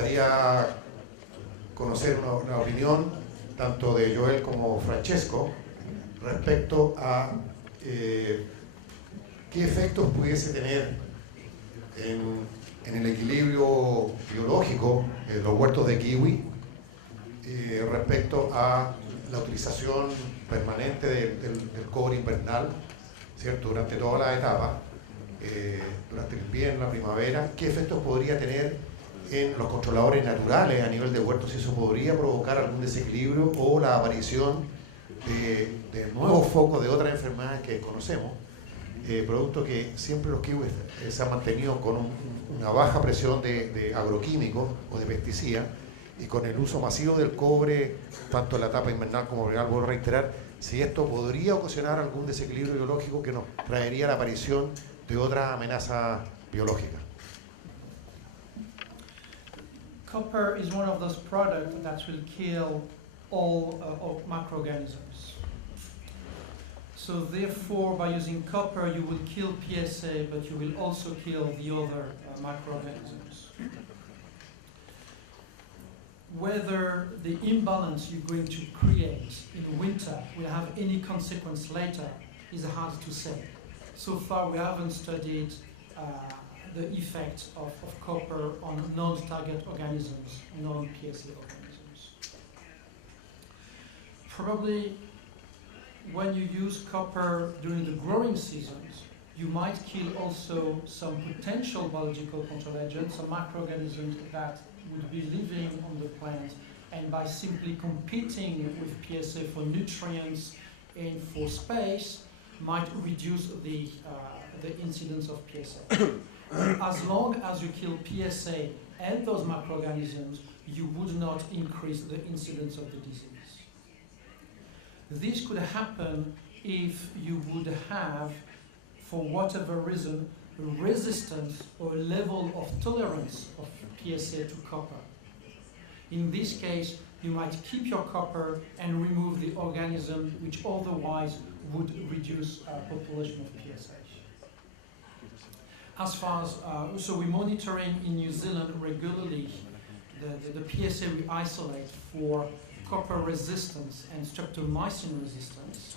gustaría conocer una opinión tanto de Joel como Francesco respecto a qué efectos pudiese tener en el equilibrio biológico los huertos de kiwi respecto a la utilización permanente del cobre invernal, ¿cierto? Durante toda la etapa, durante el invierno, la primavera. ¿Qué efectos podría tener en los controladores naturales a nivel de huertos? Si eso podría provocar algún desequilibrio o la aparición de nuevos focos de otras enfermedades que conocemos, producto que siempre los kiwis se han mantenido con una baja presión de agroquímicos o de pesticidas, y con el uso masivo del cobre, tanto en la etapa invernal como en vuelvo a reiterar, si esto podría ocasionar algún desequilibrio biológico que nos traería la aparición de otras amenazas biológicas. Copper is one of those products that will kill all microorganisms. So therefore, by using copper, you will kill PSA, but you will also kill the other microorganisms. Whether the imbalance you're going to create in winter will have any consequence later is hard to say. So far, we haven't studied the effect of copper on non-target organisms, non-PSA organisms. Probably when you use copper during the growing seasons, you might kill also some potential biological control agents, some microorganisms that would be living on the plant, and by simply competing with PSA for nutrients and for space, might reduce the incidence of PSA. As long as you kill PSA and those microorganisms, you would not increase the incidence of the disease. This could happen if you would have, for whatever reason, a resistance or a level of tolerance of PSA to copper. In this case, you might keep your copper and remove the organism which otherwise would reduce population of PSA. As far as, so we're monitoring in New Zealand regularly the PSA we isolate for copper resistance and streptomycin resistance.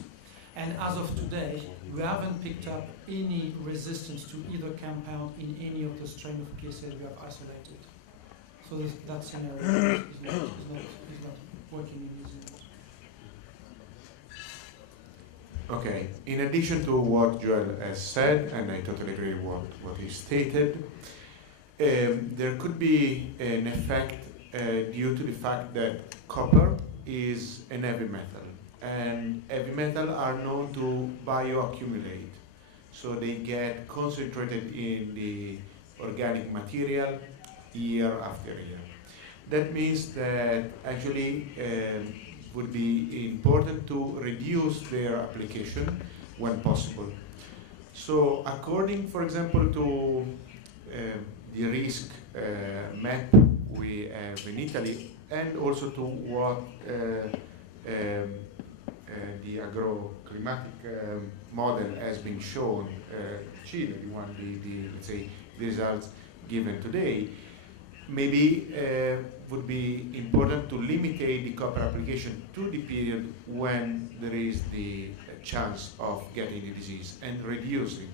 And as of today, we haven't picked up any resistance to either compound in any of the strain of PSA we have isolated. So that scenario is not working in New Zealand. Okay, in addition to what Joel has said, and I totally agree with what he stated, there could be an effect due to the fact that copper is an heavy metal, and heavy metals are known to bioaccumulate, so they get concentrated in the organic material year after year. That means that actually would be important to reduce their application when possible. So according, for example, to the risk map we have in Italy, and also to what the agroclimatic model has been shown Chile, let's say the results given today, maybe would be important to limit the copper application to the period when there is the chance of getting the disease, and reducing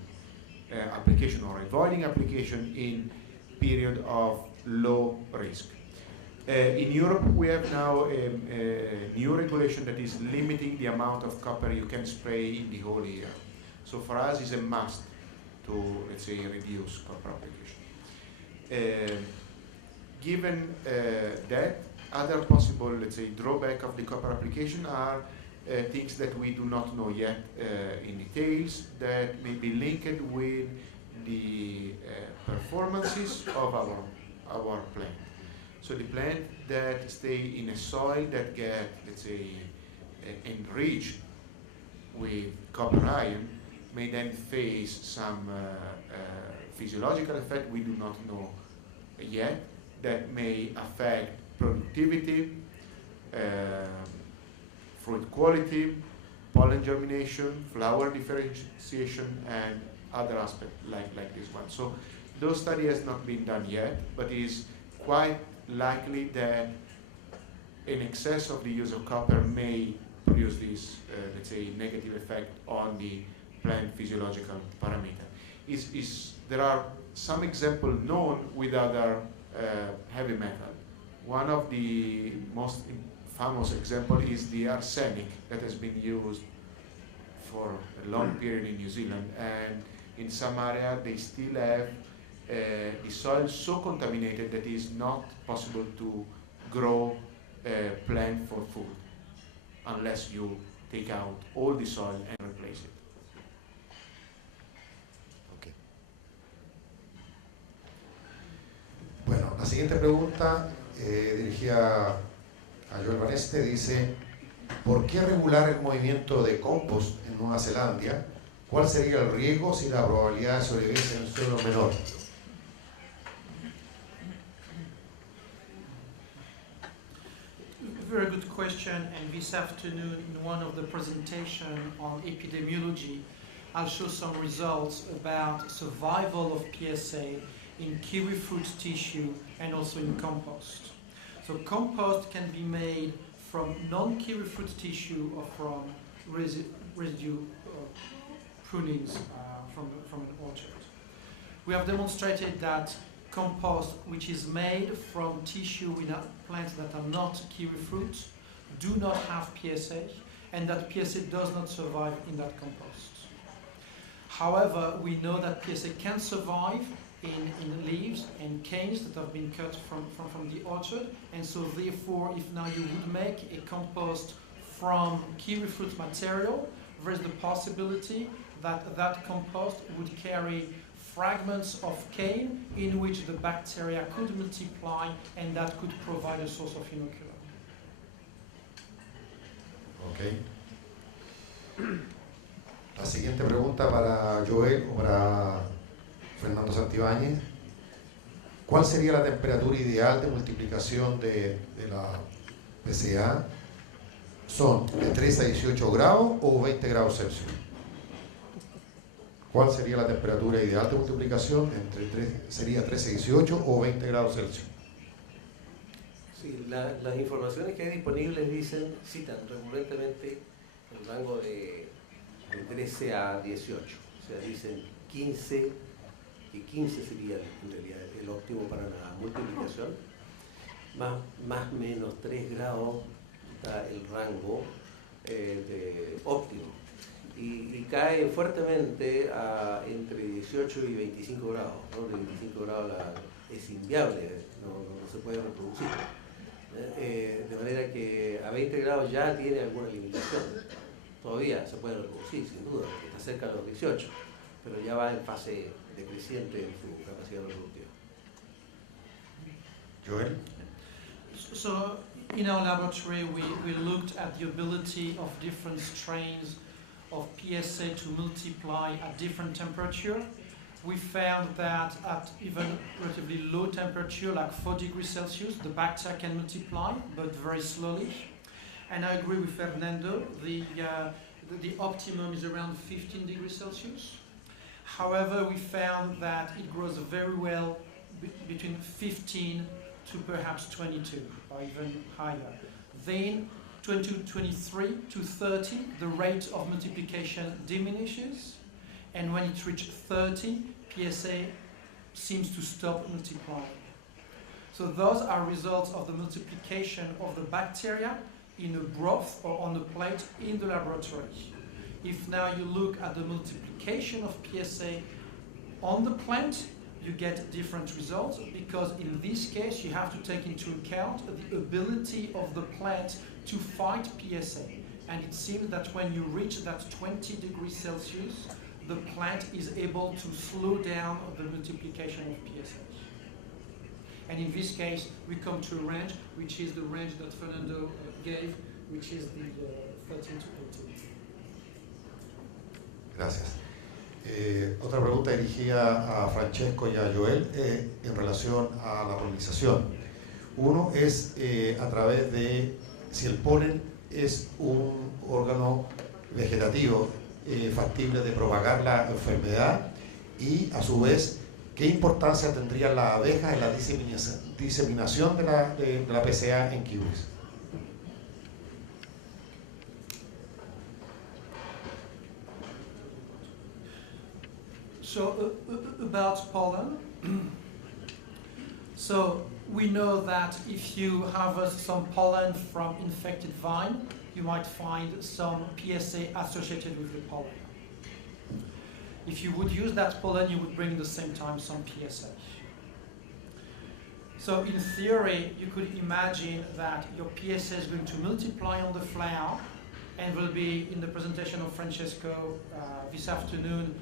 application or avoiding application in period of low risk. In Europe, we have now a new regulation that is limiting the amount of copper you can spray in the whole year. So for us, it's a must to, let's say, reduce copper application. Given that, other possible, let's say, drawback of the copper application are things that we do not know yet in details, that may be linked with the performances of our plant. So the plant that stay in a soil that get, let's say, enriched with copper ion may then face some physiological effect we do not know yet, that may affect productivity, fruit quality, pollen germination, flower differentiation, and other aspects like this one. So those study has not been done yet, but is quite likely that an excess of the use of copper may produce this, let's say, negative effect on the plant physiological parameter. There are some examples known with other heavy metal. One of the most famous examples is the arsenic that has been used for a long period in New Zealand, and in some area they still have the soil so contaminated that it is not possible to grow a plant for food unless you take out all the soil and replace it. Okay. Bueno, la siguiente pregunta dirigida a Joel Vaneste dice: ¿por qué regular el movimiento de compost en Nueva Zelanda? ¿Cuál sería el riesgo si la probabilidad de sobrevivencia en el suelo es menor? Very good question, and this afternoon in one of the presentations on epidemiology, I'll show some results about survival of PSA in kiwi fruit tissue and also in compost. So compost can be made from non-kiwi fruit tissue or from residue prunings from an orchard. We have demonstrated that compost, which is made from tissue in plants that are not kiwi fruit, do not have PSA, and that PSA does not survive in that compost. However, we know that PSA can survive in leaves and canes that have been cut from the orchard, and so therefore if now you would make a compost from kiwi fruit material, there is the possibility that that compost would carry fragments of cane in which the bacteria could multiply, and that could provide a source of inoculum. Okay. La siguiente pregunta para Joel o para Fernando Santibáñez: ¿cuál sería la temperatura ideal de multiplicación de la PSA? ¿Son de 13 a 18 grados o 20 grados Celsius? ¿Cuál sería la temperatura ideal de multiplicación? ¿Sería 13 a 18 o 20 grados Celsius? Sí, las informaciones que hay disponibles citan recurrentemente el rango de 13 a 18. O sea, dicen 15, que 15 sería en realidad el óptimo para la multiplicación. Más menos 3 grados está el rango óptimo. Y cae fuertemente entre 18 y 25 grados. ¿No? De 25 grados es inviable, no se puede reproducir. De manera que a 20 grados ya tiene alguna limitación. Todavía se puede reproducir, sin duda, porque está cerca de los 18, pero ya va en fase decreciente en su capacidad reproductiva. Joel? So in our laboratory we looked at the ability of different strains of PSA to multiply at different temperature. We found that at even relatively low temperature, like 4 degrees Celsius, the bacteria can multiply, but very slowly. And I agree with Fernando, the optimum is around 15 degrees Celsius. However, we found that it grows very well between 15 to perhaps 22, or even higher. Then 22, 23 to 30, the rate of multiplication diminishes, and when it reaches 30, PSA seems to stop multiplying. So those are results of the multiplication of the bacteria in a broth or on a plate in the laboratory. If now you look at the multiplication of PSA on the plant, you get different results, because in this case you have to take into account the ability of the plant to fight PSA. And it seems that when you reach that 20 degrees Celsius, the plant is able to slow down the multiplication of PSA. And in this case, we come to a range, which is the range that Fernando gave, which is the 13 to 18. Gracias. Otra pregunta dirigida a Francesco y a Joel en relación a la polinización. Uno es a través de si el polen es un órgano vegetativo factible de propagar la enfermedad, y a su vez ¿qué importancia tendrían las abejas en la diseminación de la PSA en kiwis? So about pollen, so we know that if you harvest some pollen from infected vine, you might find some PSA associated with the pollen. If you would use that pollen, you would bring at the same time some PSA. So in theory, you could imagine that your PSA is going to multiply on the flower, and will be in the presentation of Francesco this afternoon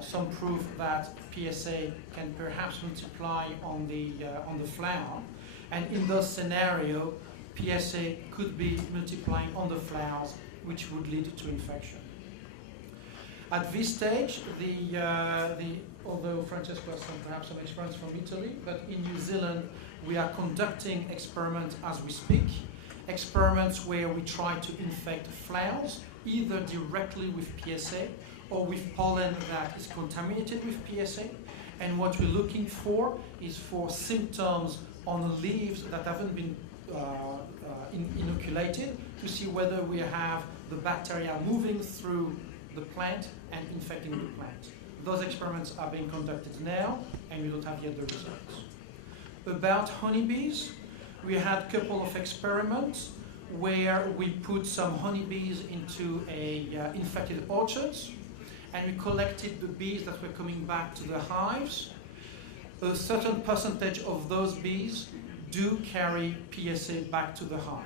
some proof that PSA can perhaps multiply on the flower, and in those scenarios, PSA could be multiplying on the flowers, which would lead to infection. At this stage, although Francesco has perhaps some experience from Italy, but in New Zealand we are conducting experiments as we speak, experiments where we try to infect flowers either directly with PSA or with pollen that is contaminated with PSA. And what we're looking for is for symptoms on the leaves that haven't been inoculated, to see whether we have the bacteria moving through the plant and infecting the plant. Those experiments are being conducted now, and we don't have yet the results. About honeybees, we had a couple of experiments where we put some honeybees into infected orchards, and we collected the bees that were coming back to the hives. A certain percentage of those bees do carry PSA back to the hive.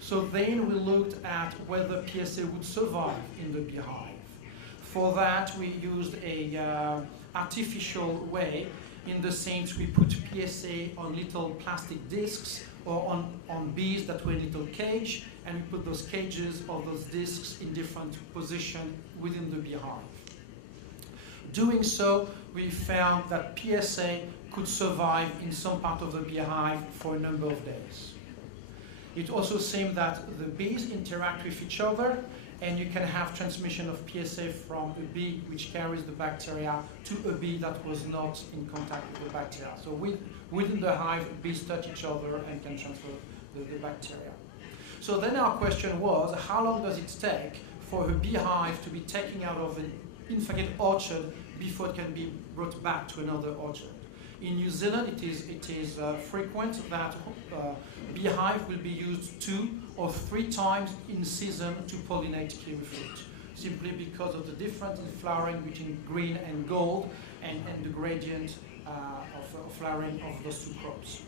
So then we looked at whether PSA would survive in the beehive. For that, we used a artificial way, in the sense we put PSA on little plastic discs or on bees that were in little cage, and we put those cages or those discs in different positions within the beehive. Doing so, we found that PSA could survive in some part of the beehive for a number of days. It also seemed that the bees interact with each other, and you can have transmission of PSA from a bee which carries the bacteria to a bee that was not in contact with the bacteria. So within the hive, bees touch each other and can transfer the bacteria. So then our question was, how long does it take for a beehive to be taken out of an infected orchard before it can be brought back to another orchard? In New Zealand, it is frequent that beehive will be used 2 or 3 times in season to pollinate kiwi fruit, simply because of the difference in flowering between green and gold, and the gradient of flowering of those 2 crops.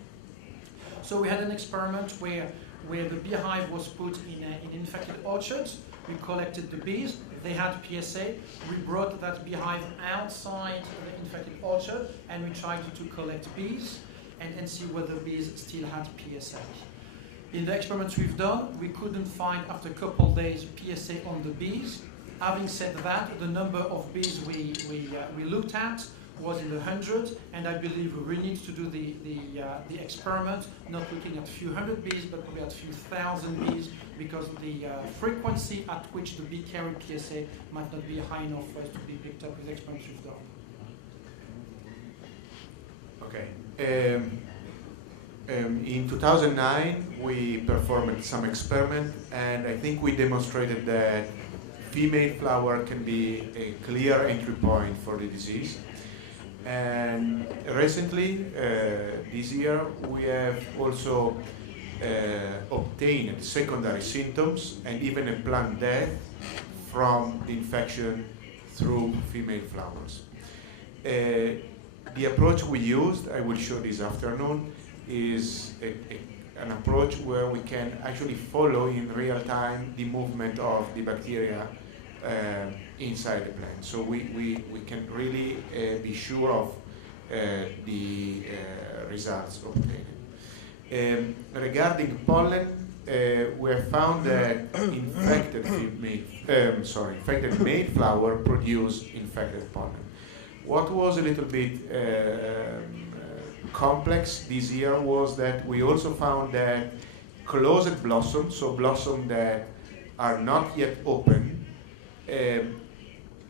So we had an experiment where the beehive was put in infected orchards. We collected the bees, they had PSA, we brought that beehive outside the infected orchard, and we tried to collect bees and see whether bees still had PSA. In the experiments we've done, we couldn't find, after a couple of days, PSA on the bees. Having said that, the number of bees we looked at was in the hundreds, and I believe we really need to do the experiment, not looking at a few hundred bees, but probably at a few thousand bees, because the frequency at which the bee carried PSA might not be high enough for us to be picked up with the experiments we've done. Okay. In 2009, we performed some experiment, and I think we demonstrated that female flower can be a clear entry point for the disease. And recently, this year, we have also obtained secondary symptoms and even a plant death from the infection through female flowers. The approach we used, I will show this afternoon, is an approach where we can actually follow in real time the movement of the bacteria inside the plant. So we can really be sure of the results obtained. Regarding pollen, we have found that infected male flower produce infected pollen. What was a little bit complex this year was that we also found that closed blossoms, so blossoms that are not yet open,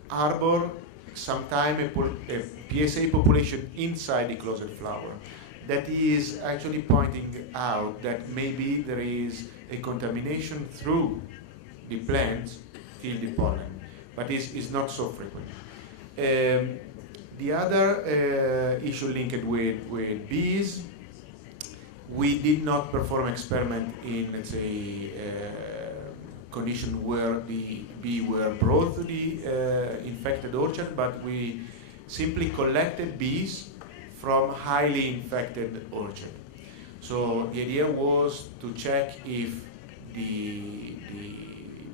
harbor sometime a PSA population inside the closed flower. That is actually pointing out that maybe there is a contamination through the plants till the pollen, but is not so frequent. The other issue linked with bees, we did not perform experiment in, let's say, condition where the bee were brought to the infected orchard, but we simply collected bees from highly infected orchard. So the idea was to check if the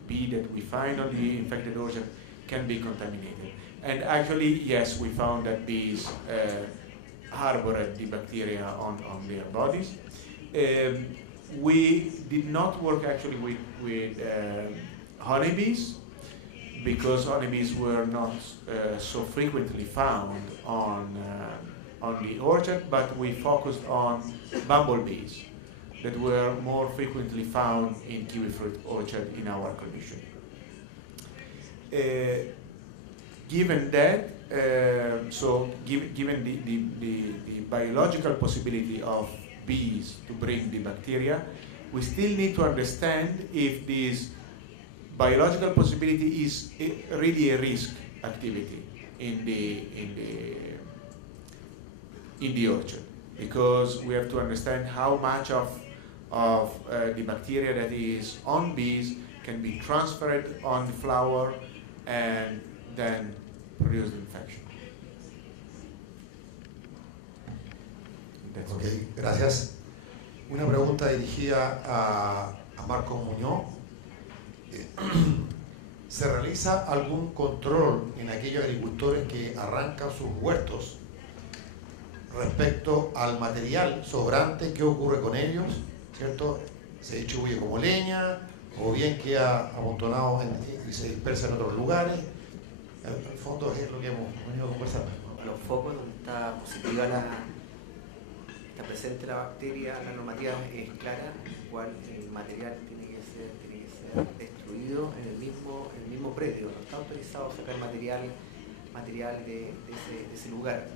bee that we find on the infected orchard can be contaminated. And actually, yes, we found that bees harbored the bacteria on their bodies. We did not work actually with honeybees, because honeybees were not so frequently found on the orchard, but we focused on bumblebees that were more frequently found in kiwi fruit orchard in our condition. Given that, given the biological possibility of bees to bring the bacteria, we still need to understand if this biological possibility is really a risk activity in the orchard, because we have to understand how much of the bacteria that is on bees can be transferred on the flower and then produce the infection. Ok, gracias. Una pregunta dirigida a Marcos Muñoz. ¿Se realiza algún control en aquellos agricultores que arrancan sus huertos respecto al material sobrante? ¿Qué ocurre con ellos? ¿Cierto? ¿Se distribuye como leña o bien queda amontonado y se dispersa en otros lugares? En el fondo es lo que hemos venido a conversar. Los focos donde está positiva está presente la bacteria, la normativa es clara, en cual el material tiene que ser destruido en el mismo predio. No está autorizado sacar material de ese lugar.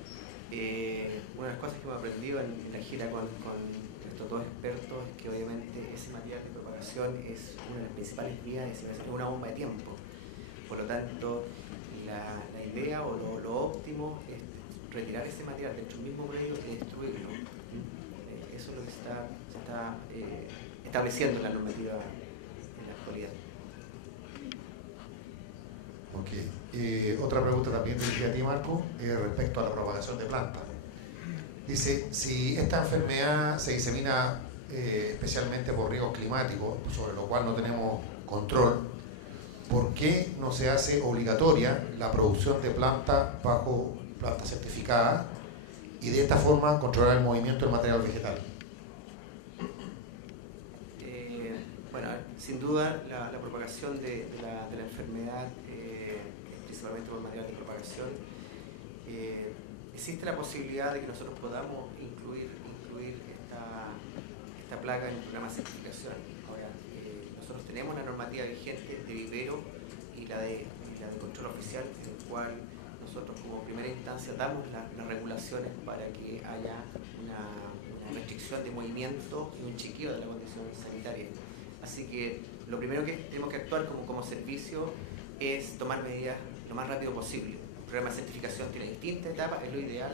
Una de las cosas que hemos aprendido en la gira con estos dos expertos es que obviamente ese material de propagación es una de las principales vías de diseminación, es una bomba de tiempo. Por lo tanto, la idea o lo óptimo es retirar ese material dentro del mismo predio y destruirlo. Eso es lo que se está estableciendo en la normativa en la actualidad. Ok. Otra pregunta también dirigida a ti, Marco, respecto a la propagación de plantas. Dice, si esta enfermedad se disemina especialmente por riesgos climáticos, sobre lo cual no tenemos control, ¿por qué no se hace obligatoria la producción de plantas bajo plantas certificadas y de esta forma controlar el movimiento del material vegetal? Bueno, sin duda la propagación de la enfermedad, principalmente por material de propagación, existe la posibilidad de que nosotros podamos incluir esta plaga en el programa de certificación. Ahora, nosotros tenemos la normativa vigente de vivero y la de control oficial, en el cual nosotros como primera instancia damos las regulaciones para que haya una restricción de movimiento y un chequeo de la condición sanitaria. Así que lo primero que tenemos que actuar como servicio es tomar medidas lo más rápido posible. El programa de certificación tiene distintas etapas, es lo ideal,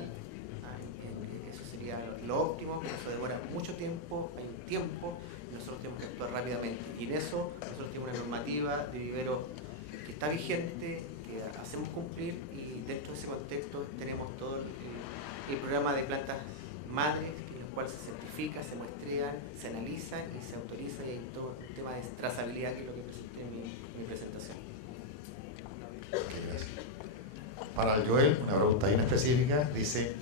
eso sería lo óptimo, eso demora mucho tiempo, hay un tiempo, y nosotros tenemos que actuar rápidamente. Y en eso nosotros tenemos una normativa de vivero que está vigente, que hacemos cumplir, y dentro de ese contexto tenemos todo el programa de plantas madres, en el cual se certifica, se muestrean, se analizan y se autoriza, y hay todo el tema de trazabilidad, que es lo que presenté en mi presentación. Okay, gracias. Para el Joel, una pregunta bien específica, dice,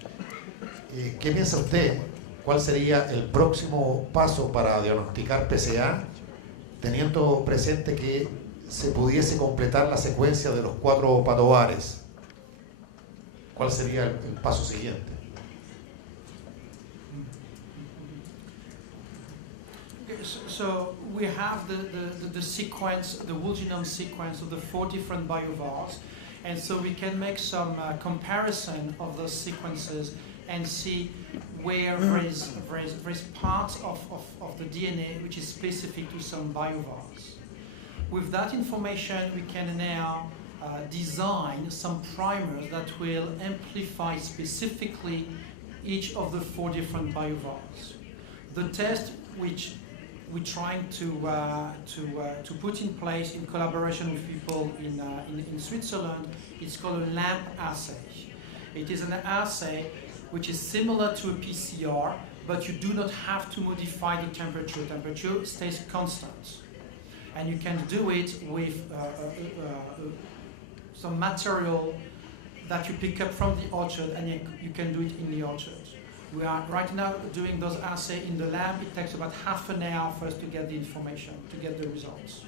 ¿qué piensa usted? ¿Cuál sería el próximo paso para diagnosticar PSA, teniendo presente que se pudiese completar la secuencia de los 4 patobares? ¿Cuál sería el paso siguiente? So we have the sequence, the whole genome sequence of the 4 different biovars. And so we can make some comparison of those sequences and see where there is parts of the DNA which is specific to some biovars. With that information, we can now design some primers that will amplify specifically each of the 4 different biovars. The test which we're trying to put in place in collaboration with people in Switzerland, it's called a LAMP assay. It is an assay which is similar to a PCR, but you do not have to modify the temperature. The temperature stays constant. And you can do it with some material that you pick up from the orchard, and you can do it in the orchard. We are right now doing those assays in the lab. It takes about half an hour for us to get the information, to get the results.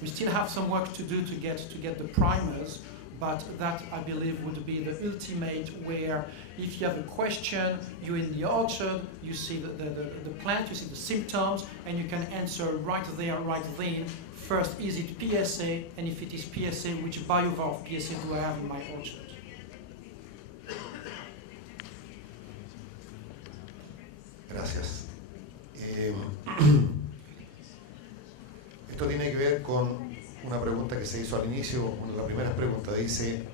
We still have some work to do to get the primers, but that, I believe, would be the ultimate, where if you have a question, you're in the orchard, you see the plant, you see the symptoms, and you can answer right there, right then. First, is it PSA? And if it is PSA, which biovar of PSA do I have in my orchard? Gracias. Esto tiene que ver con una pregunta que se hizo al inicio, una de las primeras preguntas. Dice,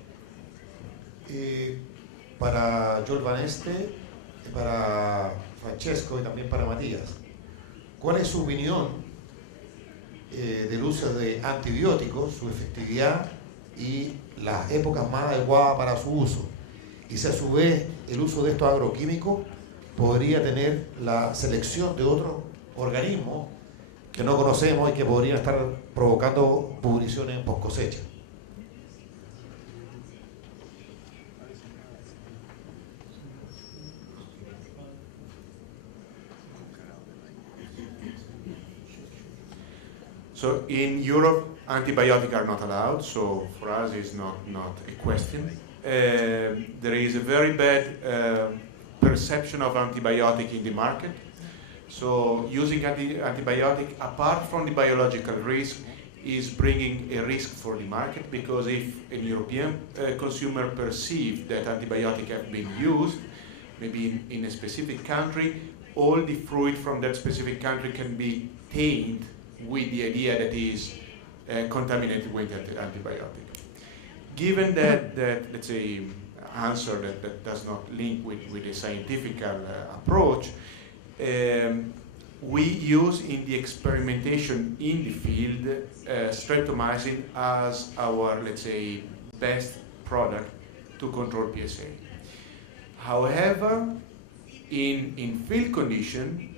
para Joel Van Este, para Francesco y también para Matías, ¿cuál es su opinión del uso de antibióticos, su efectividad y las épocas más adecuadas para su uso? Y si a su vez el uso de estos agroquímicos podría tener la selección de otros organismos que no conocemos y que podrían estar provocando pudriciones en post cosecha. So in Europe, antibiotics are not allowed, so for us it's not a question. There is a very bad perception of antibiotic in the market. So using antibiotic apart from the biological risk is bringing a risk for the market, because if a European consumer perceives that antibiotic have been used, maybe in a specific country, all the fruit from that specific country can be tainted with the idea that is contaminated with antibiotic. Given that let's say, answer that does not link with a scientific approach, we use in the experimentation in the field streptomycin as our, let's say, best product to control PSA. However, in field condition,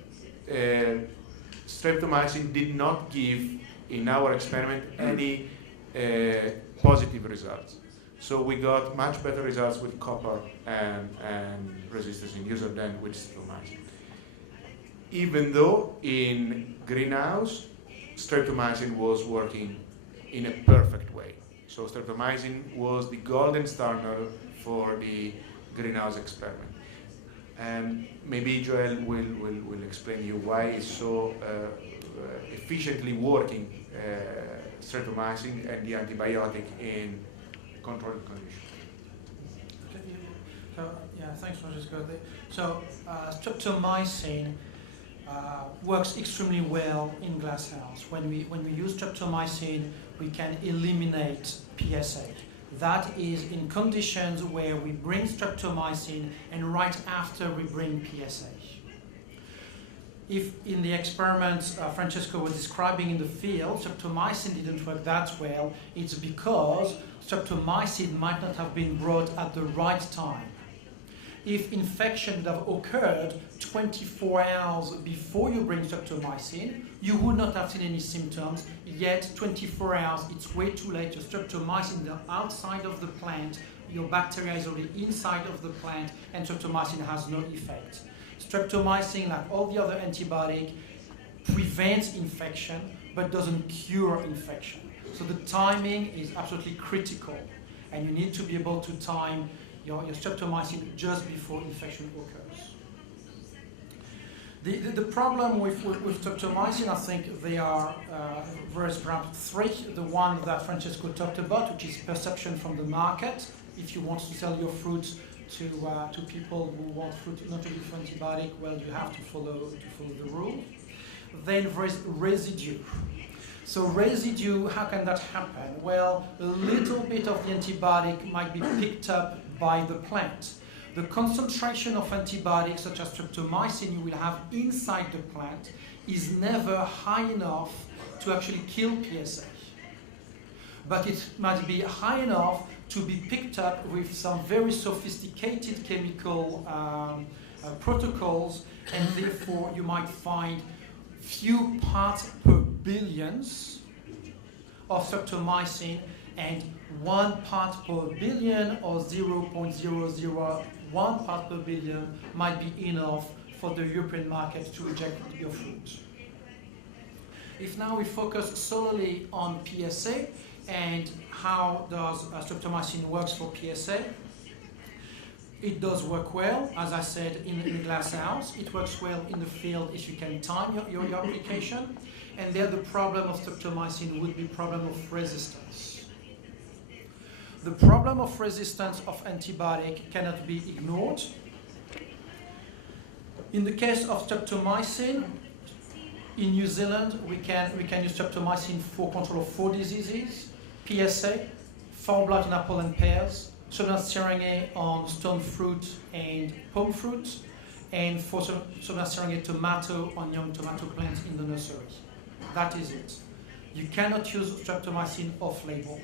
streptomycin did not give, in our experiment, any positive results. So we got much better results with copper and resistance inducer than with streptomycin. Even though in greenhouse, streptomycin was working in a perfect way. So streptomycin was the golden standard for the greenhouse experiment. And maybe Joel will explain you why it's so efficiently working streptomycin and the antibiotic in controlled conditions. Yeah, thanks, Francesco. So streptomycin works extremely well in glasshouse. When we use streptomycin, we can eliminate PSA. That is in conditions where we bring streptomycin and right after we bring PSA. If in the experiments Francesco was describing in the field, streptomycin didn't work that well, it's because streptomycin might not have been brought at the right time. If infection would have occurred 24 hours before you bring streptomycin, you would not have seen any symptoms, yet 24 hours, it's way too late. Your streptomycin is outside of the plant, your bacteria is already inside of the plant, and streptomycin has no effect. Streptomycin, like all the other antibiotics, prevents infection, but doesn't cure infection. So the timing is absolutely critical, and you need to be able to time your streptomycin just before infection occurs. The problem with streptomycin, I think there are perhaps three. The one that Francesco talked about, which is perception from the market. If you want to sell your fruit to people who want fruit not to be for antibiotic, well, you have to follow the rule. Then there is residue. So residue, how can that happen? Well, a little bit of the antibiotic might be picked up by the plant. The concentration of antibiotics, such as streptomycin, you will have inside the plant is never high enough to actually kill PSA. But it might be high enough to be picked up with some very sophisticated chemical protocols, and therefore you might find few parts per billions of streptomycin, and 1 part per billion or 0.001 part per billion might be enough for the European market to reject your fruit. If now we focus solely on PSA and how does streptomycin works for PSA, it does work well, as I said, in the glass house. It works well in the field if you can time your application. And there the problem of streptomycin would be problem of resistance. The problem of resistance of antibiotic cannot be ignored. In the case of streptomycin, in New Zealand, we can use streptomycin for control of 4 diseases: PSA, foul blight on apple and pears, Pseudomonas syringae on stone fruit and palm fruit, and for Pseudomonas syringae tomato on young tomato plants in the nurseries. That is it. You cannot use streptomycin off-label.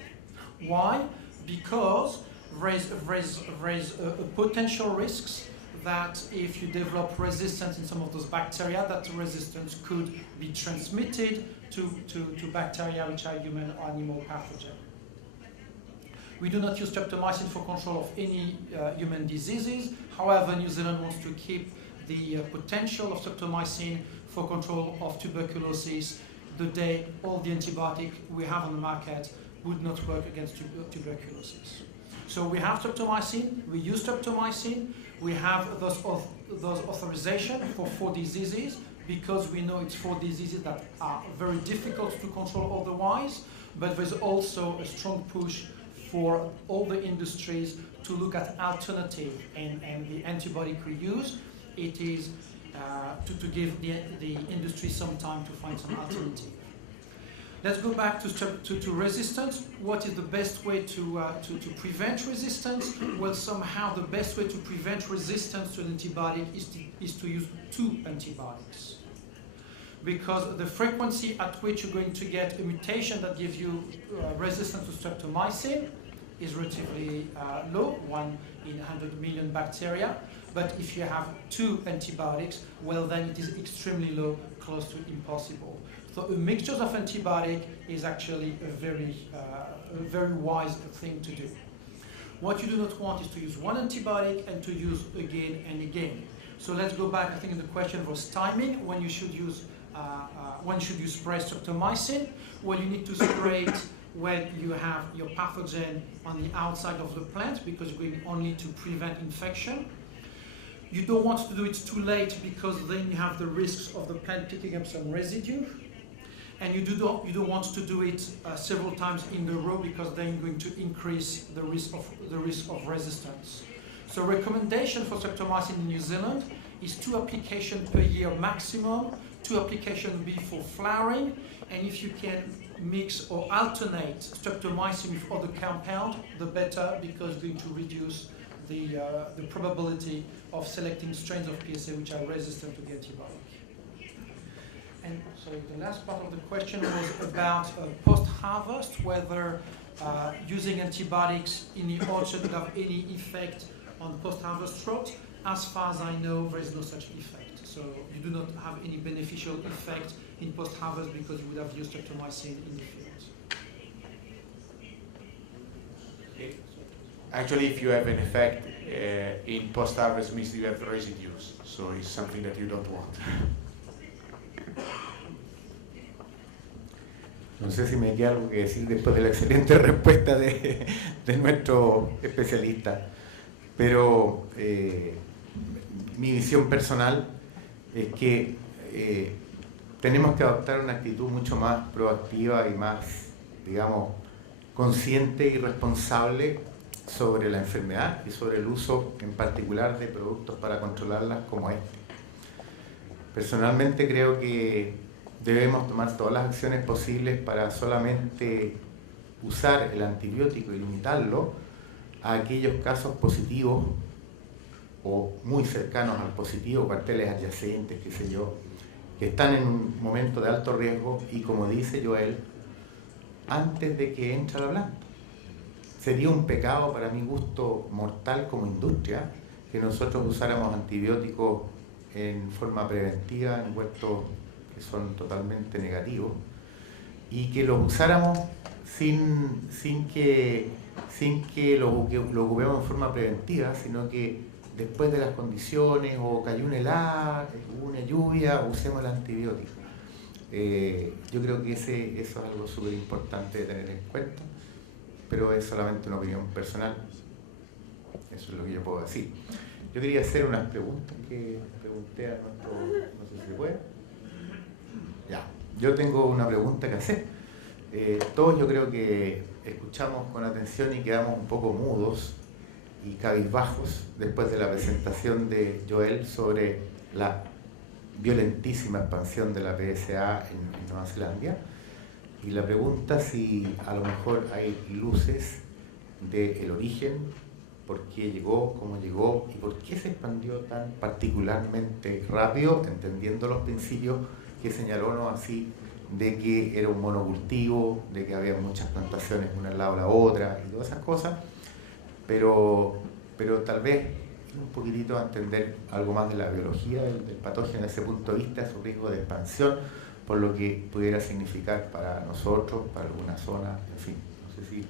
Why? Because there is potential risks that if you develop resistance in some of those bacteria, that resistance could be transmitted to bacteria which are human or animal pathogen. We do not use streptomycin for control of any human diseases. However, New Zealand wants to keep the potential of streptomycin for control of tuberculosis the day all the antibiotic we have on the market would not work against tuberculosis. So we have streptomycin, we use streptomycin, we have those authorization for 4 diseases because we know it's 4 diseases that are very difficult to control otherwise, but there's also a strong push for all the industries to look at alternative, and the antibiotic we use, it is to give the industry some time to find some alternative. Let's go back to resistance. What is the best way to prevent resistance? Well, somehow the best way to prevent resistance to an antibiotic is to use 2 antibiotics. Because the frequency at which you're going to get a mutation that gives you resistance to streptomycin is relatively low, 1 in 100 million bacteria. But if you have 2 antibiotics, well, then it is extremely low, close to impossible. So a mixture of antibiotic is actually a very wise thing to do. What you do not want is to use 1 antibiotic and to use again and again. So let's go back. I think the question was timing. When you should use spray streptomycin? Well, you need to spray it when you have your pathogen on the outside of the plant, because you're going only to prevent infection. You don't want to do it too late, because then you have the risks of the plant picking up some residue. And you don't want to do it several times in a row, because then you're going to increase the risk of resistance. So recommendation for streptomycin in New Zealand is 2 applications per year maximum. 2 applications will be for flowering, and if you can mix or alternate streptomycin with other compound, the better, because it's going to reduce the probability of selecting strains of PSA which are resistant to the antibiotic. And so the last part of the question was about post-harvest, whether using antibiotics in the orchard would have any effect on the post-harvest rot. As far as I know, there is no such effect. So you do not have any beneficial effect in post-harvest because you would have used streptomycin in the field. Actually, if you have an effect in post-harvest, means you have residues, so it's something that you don't want. No sé si me queda algo que decir después de la excelente respuesta de nuestro especialista, pero mi visión personal es que tenemos que adoptar una actitud mucho más proactiva y más, digamos, consciente y responsable sobre la enfermedad y sobre el uso en particular de productos para controlarlas como este. Personalmente creo que debemos tomar todas las acciones posibles para solamente usar el antibiótico y limitarlo a aquellos casos positivos o muy cercanos al positivo, carteles adyacentes, qué sé yo, que están en un momento de alto riesgo y, como dice Joel, antes de que entre a la planta. Sería un pecado, para mi gusto, mortal como industria, que nosotros usáramos antibióticos en forma preventiva en huertos que son totalmente negativos y que los usáramos sin que lo ocupemos en forma preventiva, sino que después de las condiciones o cayó un helado, hubo una lluvia, usemos el antibiótico. Yo creo que eso es algo súper importante de tener en cuenta, pero es solamente una opinión personal. Eso es lo que yo puedo decir. Yo quería hacer unas preguntas que pregunté a nuestro... No sé si se puede. Ya, yo tengo una pregunta que hacer. Todos yo creo que escuchamos con atención y quedamos un poco mudos y cabizbajos después de la presentación de Joel sobre la violentísima expansión de la PSA en Nueva Zelanda, y la pregunta si a lo mejor hay luces del origen, por qué llegó, cómo llegó y por qué se expandió tan particularmente rápido, entendiendo los principios que señaló, ¿no?, así, de que era un monocultivo, de que había muchas plantaciones una al lado de la otra y todas esas cosas, pero tal vez un poquitito a entender algo más de la biología del patógeno desde ese punto de vista, su riesgo de expansión, por lo que pudiera significar para nosotros, para alguna zona, en fin. No sé si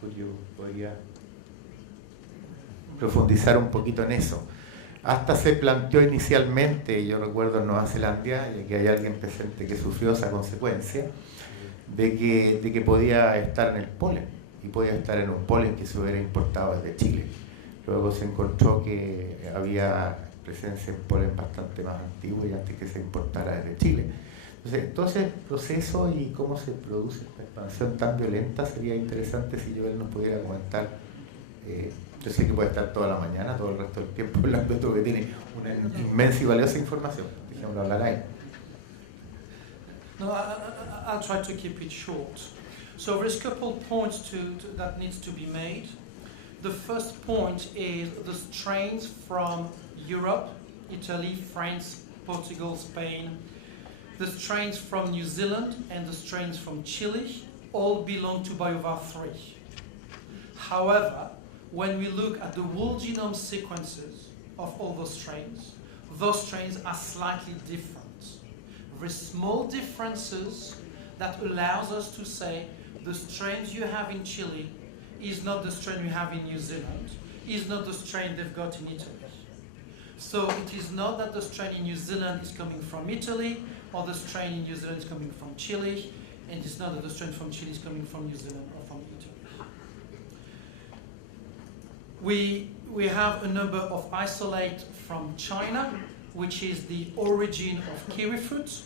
Julio podría profundizar un poquito en eso. Hasta se planteó inicialmente, yo recuerdo en Nueva Zelanda, y aquí hay alguien presente que sufrió esa consecuencia, de que podía estar en el polen, y podía estar en un polen que se hubiera importado desde Chile. Luego se encontró que había presencia en polen bastante más antiguo y antes que se importara desde Chile. Entonces, todo ese proceso y cómo se produce esta expansión tan violenta, sería interesante si Joel nos pudiera comentar. Yo sé que puede estar toda la mañana, todo el resto del tiempo, hablando, que tiene una inmensa y valiosa información. Dejémoslo hablar ahí. No, I'll try to keep it short. So there's a couple points that needs to be made. The first point is the strains from Europe, Italy, France, Portugal, Spain, the strains from New Zealand and the strains from Chile all belong to BioVar 3. However, when we look at the whole genome sequences of all those strains are slightly different. Very small differences that allows us to say the strains you have in Chile is not the strain you have in New Zealand, is not the strain they've got in Italy. So it is not that the strain in New Zealand is coming from Italy, or the strain in New Zealand is coming from Chile, and it's not that the strain from Chile is coming from New Zealand or from Italy. We have a number of isolate from China, which is the origin of kiwi fruit.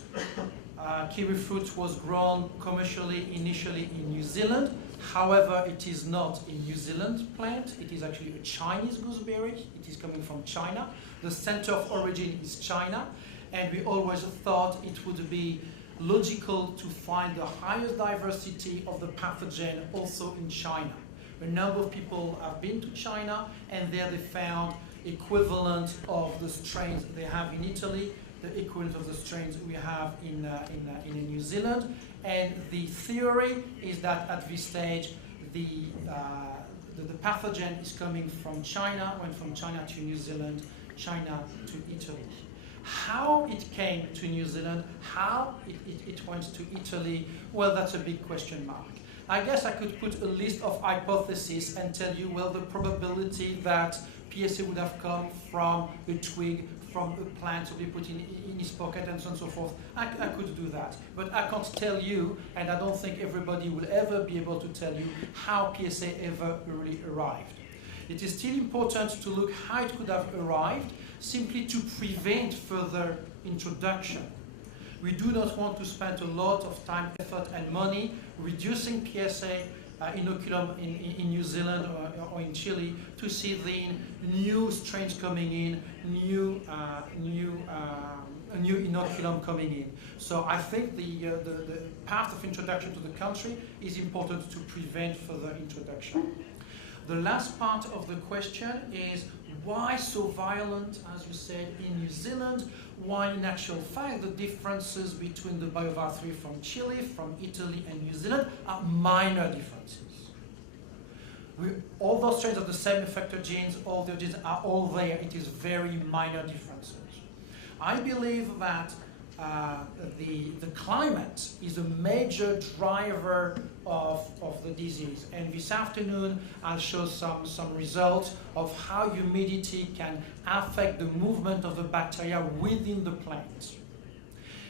Kiwi fruit was grown commercially initially in New Zealand. However, it is not a New Zealand plant. It is actually a Chinese gooseberry. It is coming from China. The center of origin is China, and we always thought it would be logical to find the highest diversity of the pathogen also in China. A number of people have been to China, and there they found equivalent of the strains they have in Italy, the equivalent of the strains we have in New Zealand. And the theory is that at this stage, the pathogen is coming from China, went from China to New Zealand, China to Italy. How it came to New Zealand, how it went to Italy, well, that's a big question mark. I guess I could put a list of hypotheses and tell you, well, the probability that PSA would have come from a twig, from a plant to be put in his pocket and so on and so forth. I could do that, but I can't tell you, and I don't think everybody will ever be able to tell you how PSA ever really arrived. It is still important to look how it could have arrived, simply to prevent further introduction. We do not want to spend a lot of time, effort and money reducing PSA inoculum in New Zealand or in Chile to see then new strains coming in, new inoculum coming in. So I think the path of introduction to the country is important to prevent further introduction. The last part of the question is why so violent, as you said, in New Zealand, while in actual fact the differences between the BioVar 3 from Chile, from Italy and New Zealand are minor differences. All those strains of the same effector genes, all the genes are all there. It is very minor differences. I believe that the climate is a major driver of the disease. And this afternoon I'll show some results of how humidity can affect the movement of the bacteria within the plant.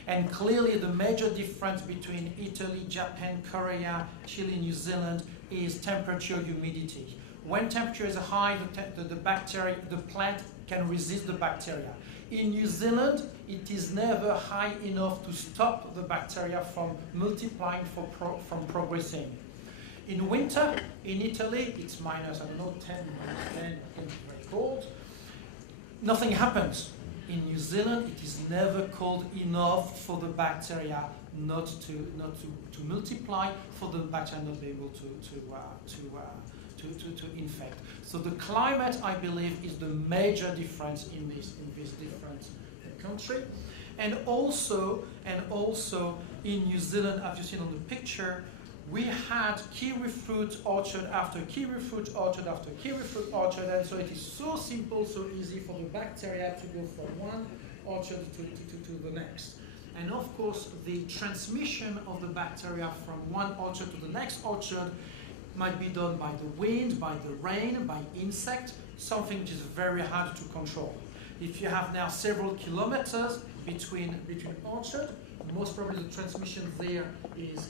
And clearly the major difference between Italy, Japan, Korea, Chile, New Zealand is temperature, humidity. When temperature is high, the plant can resist the bacteria. In New Zealand, it is never high enough to stop the bacteria from multiplying, from progressing. In winter, in Italy, it's minus, I don't know, 10, minus 10, it's very cold. Nothing happens. In New Zealand, it is never cold enough for the bacteria not to multiply, for the bacteria not be able to infect. So the climate, I believe, is the major difference in this different country. And also in New Zealand, as you seen on the picture, we had kiwi fruit orchard after kiwi fruit orchard after kiwi fruit orchard, and so it is so simple, so easy for the bacteria to go from one orchard to the next. And of course, the transmission of the bacteria from one orchard to the next orchard might be done by the wind, by the rain, by insect, something which is very hard to control. If you have now several kilometers between orchards, most probably the transmission there is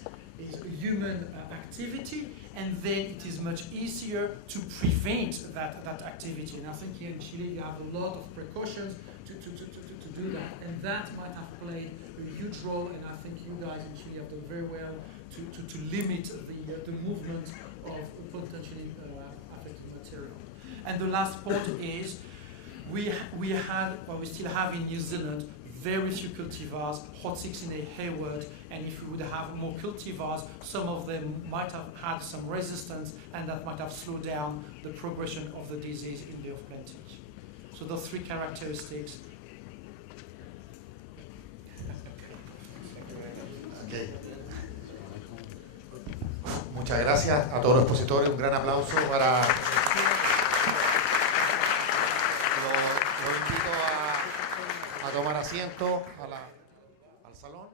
human activity, and then it is much easier to prevent that activity. And I think here in Chile you have a lot of precautions to do that, and that might have played a huge role, and I think you guys in Chile have done very well to limit the movement of potentially affected material. And the last point is we still have in New Zealand very few cultivars, Hot 16A Hayward, and if we would have more cultivars, some of them might have had some resistance, and that might have slowed down the progression of the disease in the off-planting. So those three characteristics. Okay. Muchas gracias a todos los expositores, un gran aplauso para... Lo invito a tomar asiento al salón.